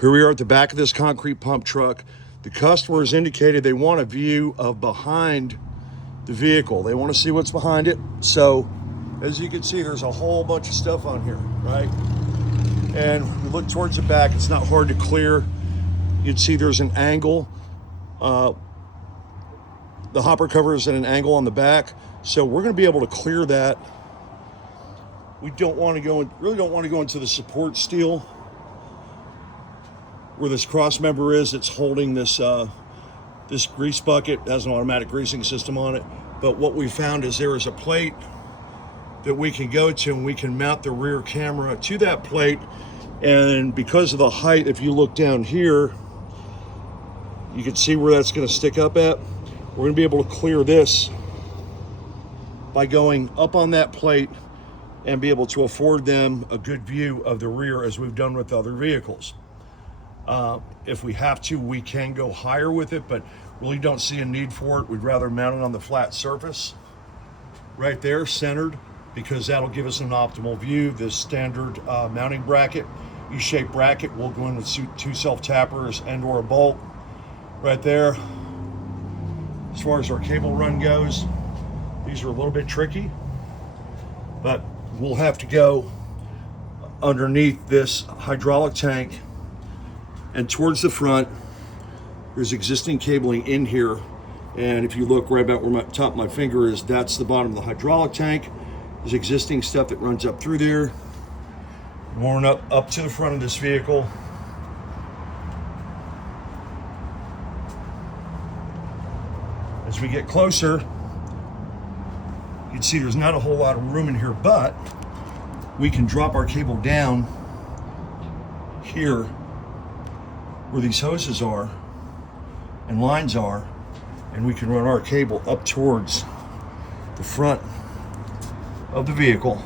Here we are at the back of this concrete pump truck. The customer has indicated they want a view of behind the vehicle. They want to see what's behind it. So as you can see, there's a whole bunch of stuff on here, right? And when you look towards the back, it's not hard to clear. You'd see there's an angle. The hopper cover is at an angle on the back. So we're going to be able to clear that. We don't want to go in, really don't want to go into the support steel where this cross member is. It's holding this this grease bucket. It has an automatic greasing system on it. But what we found is there is a plate that we can go to, and we can mount the rear camera to that plate. And because of the height, if you look down here, you can see where that's going to stick up at. We're going to be able to clear this by going up on that plate and be able to afford them a good view of the rear, as we've done with other vehicles. If we have to, we can go higher with it, but really don't see a need for it. We'd rather mount it on the flat surface right there, centered, because that'll give us an optimal view. This standard mounting bracket, U-shaped bracket, will go in with two self-tappers and or a bolt right there. As far as our cable run goes, these are a little bit tricky, but we'll have to go underneath this hydraulic tank and towards the front. There's existing cabling in here, and if you look right about where my top of my finger is, that's the bottom of the hydraulic tank. There's existing stuff that runs up through there, worn up to the front of this vehicle. As we get closer, you'd see there's not a whole lot of room in here, but we can drop our cable down here where these hoses are and lines are, and we can run our cable up towards the front of the vehicle.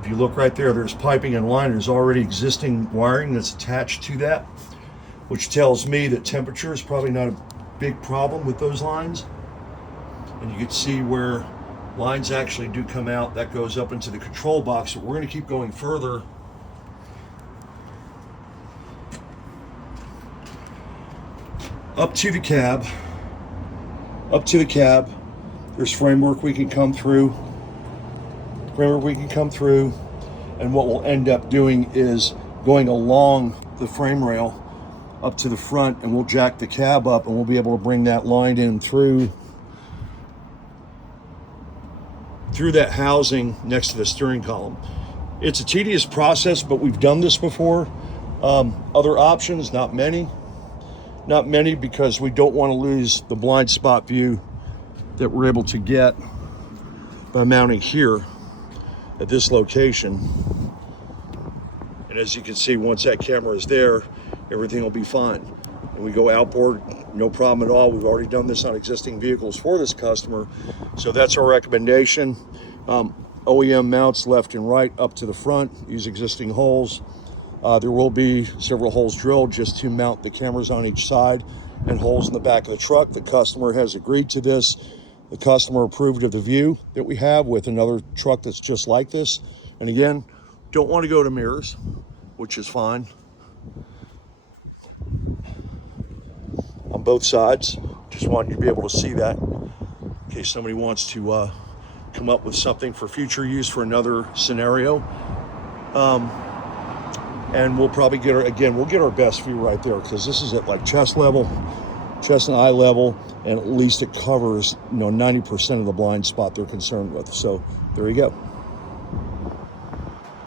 If you look right there, there's piping and line. There's already existing wiring that's attached to that, which tells me that temperature is probably not a big problem with those lines. And you can see where lines actually do come out. That goes up into the control box. So we're going to keep going further. Up to the cab. There's framework we can come through. And what we'll end up doing is going along the frame rail up to the front, and we'll jack the cab up, and we'll be able to bring that line in through that housing next to the steering column. It's a tedious process, but we've done this before. Other options, not many, because we don't want to lose the blind spot view that we're able to get by mounting here at this location. And as you can see, once that camera is there, everything will be fine. And we go outboard, no problem at all. We've already done this on existing vehicles for this customer. So that's our recommendation. OEM mounts left and right up to the front, use existing holes. There will be several holes drilled just to mount the cameras on each side, and holes in the back of the truck. The customer has agreed to this. The customer approved of the view that we have with another truck that's just like this. And again, don't want to go to mirrors, which is fine, on both sides. Just want you to be able to see that in case somebody wants to come up with something for future use for another scenario. And we'll probably get we'll get our best view right there, because this is at like chest and eye level, and at least it covers 90% of the blind spot they're concerned with. So there you go.